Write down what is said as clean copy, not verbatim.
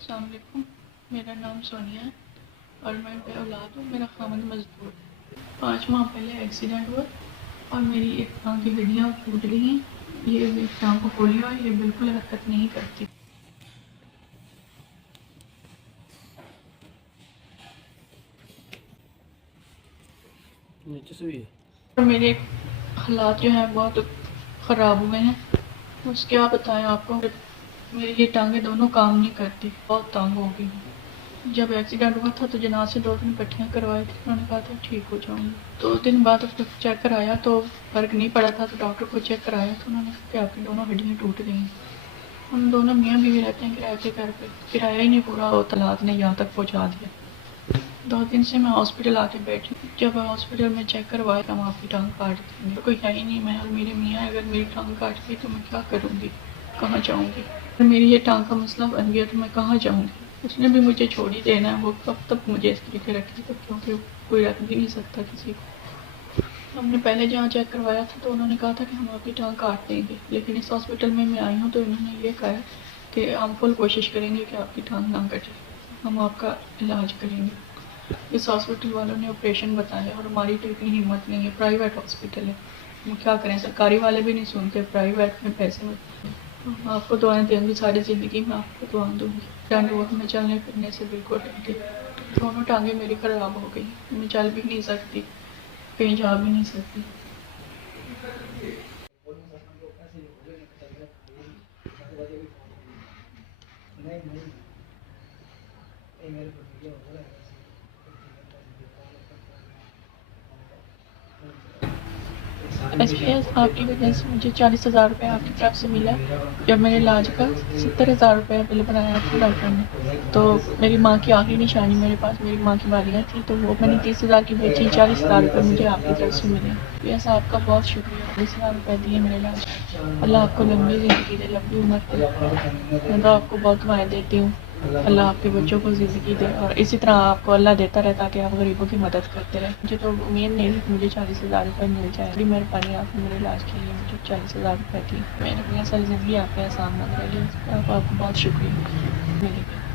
अस्सलाम वालेकुम। मेरा नाम सोनिया है और मैं औलाद हूँ। मेरा खामन मजदूर है। 5 माह पहले एक्सीडेंट हुआ और मेरी एक टांग की हड्डियाँ टूट गई हैं। ये एक टांग को पोलियो है, ये बिल्कुल हरकत नहीं करती। नीचे से भी है। और मेरे हालात जो हैं बहुत ख़राब हुए हैं। बस क्या बताएं आपको, मेरी ये टांगें दोनों काम नहीं करती, बहुत तंग हो गई हूँ। जब एक्सीडेंट हुआ था तो जनाब से 2-3 पट्टियाँ करवाई थी, उन्होंने कहा था ठीक हो जाऊँगी। 2 दिन बाद फिर चेक कराया तो फ़र्क नहीं पड़ा था, तो डॉक्टर को चेक कराया तो उन्होंने कहा कि आपकी दोनों हड्डियाँ टूट गई हैं। हम दोनों मियाँ बीवी रहते हैं किराए के घर पे, किराया ही नहीं पूरा होता, हालात ने यहाँ तक पहुँचा दिया। 2 दिन से मैं हॉस्पिटल आके बैठी हूँ। जब हॉस्पिटल में चेक करवाया हम आपकी टांग काट देंगे, तो कोई है ही नहीं। मैं और मेरे मियाँ, अगर मेरी टांग काट गई तो मैं क्या करूँगी, कहाँ जाऊँगी। अगर मेरी ये टांग का मसला बन गया तो मैं कहाँ जाऊँगी। उसने भी मुझे छोड़ ही देना है, वो कब तक मुझे इस तरीके रखेगा, क्योंकि कोई रख भी नहीं सकता किसी को। हमने पहले जहाँ चेक करवाया था तो उन्होंने कहा था कि हम आपकी टांग काट देंगे, लेकिन इस हॉस्पिटल में मैं आई हूँ तो इन्होंने ये कहा है कि हम फुल कोशिश करेंगे कि आपकी टांग ना कटे, हम आपका इलाज करेंगे। इस हॉस्पिटल वालों ने ऑपरेशन बताया और हमारी तो इतनी हिम्मत नहीं है, प्राइवेट हॉस्पिटल है, हम क्या करें। सरकारी वाले भी नहीं सुनते, प्राइवेट में पैसे में। तो आपको दुआएं देंगी, सारी ज़िंदगी में आपको दुआ दूँगी। टांगे वो में चलने फिरने से बिल्कुल टूटी, दोनों टांगें मेरी ख़राब हो गई, मैं चल भी नहीं सकती, कहीं जा भी नहीं सकती। एसपीएस आपकी वजह से मुझे 40,000 रुपये आपकी तरफ से मिला। जब मेरे इलाज का 70,000 रुपये बिल बनाया था डॉक्टर ने, तो मेरी माँ की आखिरी निशानी मेरे पास मेरी माँ की बालियाँ थी, तो वो मैंने 30,000 की बेची, 40,000 रुपये मुझे आपकी तरफ से मिले। एसपीएस आपका बहुत शुक्रिया, 40,000 रुपये दिए मेरे इलाज। अल्लाह आपको लंबी ज़िंदगी दे, लंबी उम्र दे। मैं तो आपको बहुत दुआएं देती हूँ, अल्लाह आपके बच्चों को ज़िंदगी दे और इसी तरह आपको अल्लाह देता रहे, ताकि आप गरीबों की मदद करते रहें। मुझे तो उम्मीद नहीं थी कि मुझे 40,000 रुपये मिल जाए। बड़ी मेहरबानी आपने मेरे इलाज के लिए मुझे 40,000 रुपये दी। मैंने अपनी सारी ज़िंदगी आपके एहसान मंद रही है, आपको बहुत शुक्रिया। मिलेंगे।